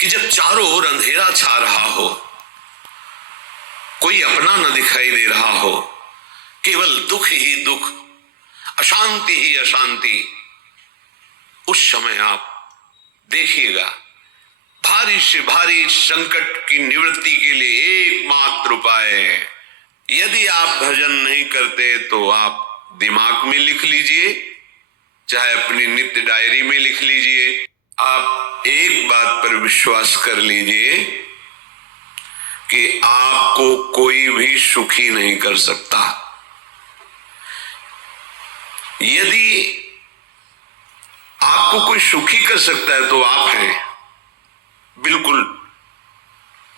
कि जब चारों ओर अंधेरा छा रहा हो, कोई अपना न दिखाई दे रहा हो, केवल दुख ही दुख, अशांति ही अशांति, उस समय आप देखिएगा भारी से भारी संकट की निवृत्ति के लिए एकमात्र उपाय है। यदि आप भजन नहीं करते तो आप दिमाग में लिख लीजिए, चाहे अपनी नित्य डायरी में लिख लीजिए। आप एक बात पर विश्वास कर लीजिए कि आपको कोई भी सुखी नहीं कर सकता। यदि आपको कोई सुखी कर सकता है तो आप हैं। बिल्कुल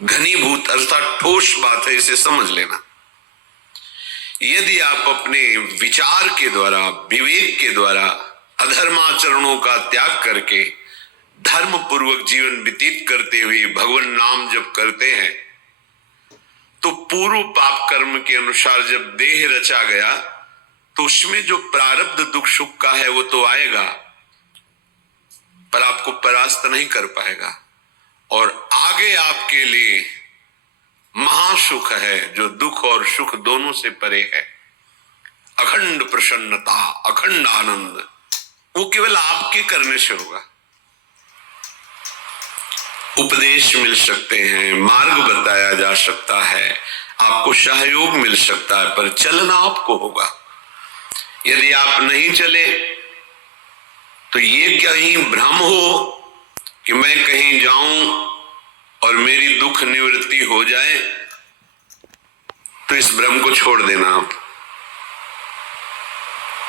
घनीभूत अर्थात ठोस बात है, इसे समझ लेना। यदि आप अपने विचार के द्वारा, विवेक के द्वारा अधर्माचरणों का त्याग करके धर्म पूर्वक जीवन व्यतीत करते हुए भगवान नाम जप करते हैं, तो पूर्व पाप कर्म के अनुसार जब देह रचा गया तो उसमें जो प्रारब्ध दुख सुख का है वो तो आएगा, पर आपको परास्त नहीं कर पाएगा। और आगे आपके लिए महासुख है जो दुख और सुख दोनों से परे है। अखंड प्रसन्नता, अखंड आनंद, वो केवल आपके करने से होगा। उपदेश मिल सकते हैं, मार्ग बताया जा सकता है, आपको सहयोग मिल सकता है, पर चलना आपको होगा। यदि आप नहीं चले तो ये कहीं भ्रम हो कि मैं कहीं जाऊं और मेरी दुख निवृत्ति हो जाए, तो इस भ्रम को छोड़ देना आप।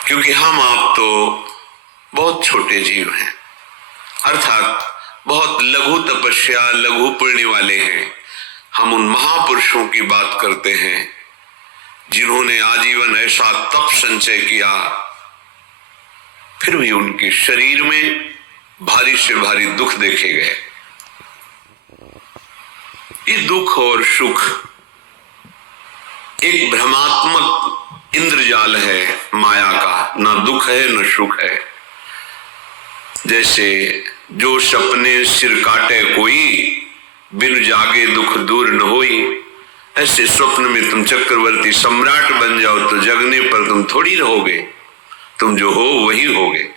क्योंकि हम आप तो बहुत छोटे जीव हैं, अर्थात बहुत लघु तपस्या, लघु पुण्य वाले हैं। हम उन महापुरुषों की बात करते हैं जिन्होंने आजीवन ऐसा तप संचय किया, फिर भी उनके शरीर में भारी से भारी दुख देखे गए। ये दुख और सुख एक भ्रमात्मक इंद्रजाल है माया का, ना दुख है न सुख है। जैसे जो सपने सिर काटे कोई, बिन जागे दुख दूर न होई, ऐसे स्वप्न में तुम चक्रवर्ती सम्राट बन जाओ तो जगने पर तुम थोड़ी रहोगे, तुम जो हो वही होगे।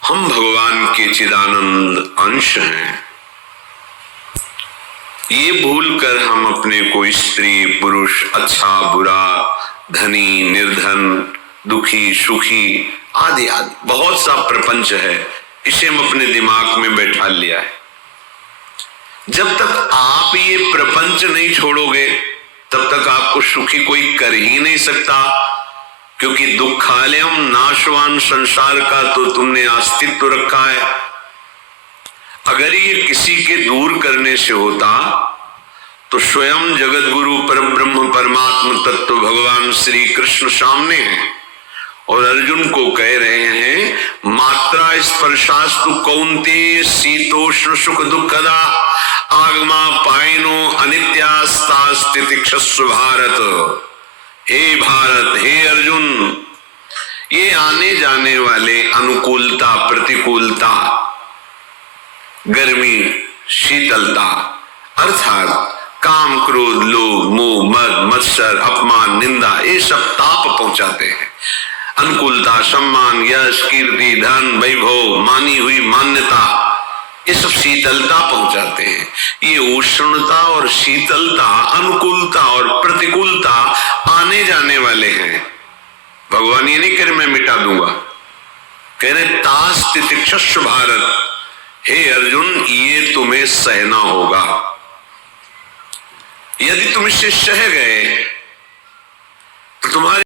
हम भगवान के चिदानंद अंश हैं। ये भूलकर हम अपने को स्त्री पुरुष, अच्छा बुरा, धनी निर्धन, दुखी सुखी आदि आदि बहुत सा प्रपंच है, इसे हम अपने दिमाग में बैठा लिया है। जब तक आप ये प्रपंच नहीं छोड़ोगे तब तक आपको सुखी कोई कर ही नहीं सकता, क्योंकि दुखालयम नाशवान संसार का तो तुमने अस्तित्व रखा है। अगर ये किसी के दूर करने से होता तो स्वयं जगत गुरु परब्रह्म परमात्म तत्व भगवान श्री कृष्ण सामने हैं और अर्जुन को कह रहे हैं, मात्रा स्पर्शास्तु कौन्तेय शीतोष्ण सुख दुखदा आगमा पायनो अनित्यास्तास्तितिक्षस्व भारत। हे भारत, हे अर्जुन, ये आने जाने वाले अनुकूलता प्रतिकूलता, गर्मी शीतलता, अर्थात काम क्रोध लोभ मोह मद मत्सर अपमान निंदा, ये सब ताप पहुंचाते हैं। अनुकूलता सम्मान यश कीर्ति धन वैभव मानी हुई मान्यता, ये सब शीतलता पहुंचाते हैं। ये उष्णता और शीतलता, अनुकूलता और प्रतिकूलता आने जाने वाले हैं। भगवान ये नहीं कह रहे मैं मिटा दूंगा, कह रहे तास तितिक्षस्व भारत, हे अर्जुन ये तुम्हें सहना होगा। यदि तुम इसे सह गए तो तुम्हारे